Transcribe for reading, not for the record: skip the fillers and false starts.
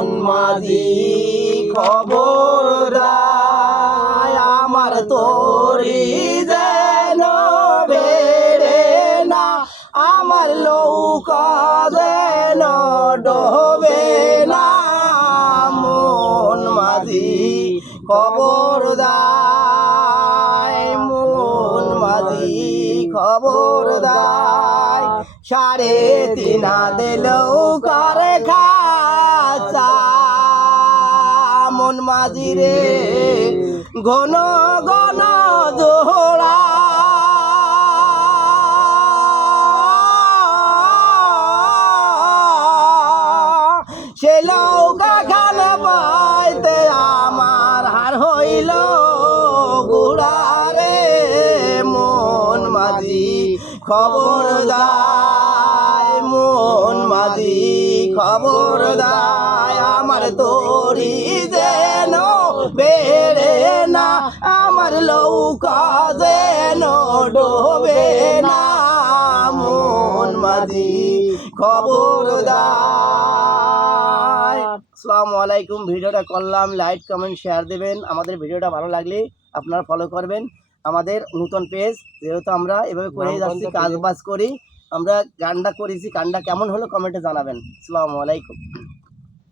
মন মাঝি খবর দায় আমার তোরি যেন বেড়ে না আমার নৌকা যেন ডোবে না মন মাঝি খবর দায় মন মাঝি খবর দায় 3.5 দিলেও করে খাচা মন মাঝি রে ঘন ঘন জোড়া সে নৌকা খানে পাইতে আমার হার হইল গুড়া রে মন মাঝি খবর দায় মন মাঝি খবর দায় আমার তোরি যেন বেড়ে না আমার নৌকা যেন ডোবে না মন মাঝি খবর দায়। আসসালামু আলাইকুম। ভিডিওটা করলাম, লাইক কমেন্ট শেয়ার দেবেন। আমাদের ভিডিওটা ভালো লাগলে আপনারা ফলো করবেন আমাদের নতুন পেজ, যেহেতু আমরা এভাবে করেই যাচ্ছি, কাজ বাজ করি। আমরা গানটা করেছি, গানটা কেমন হলো কমেন্টে জানাবেন। আসসালামু আলাইকুম।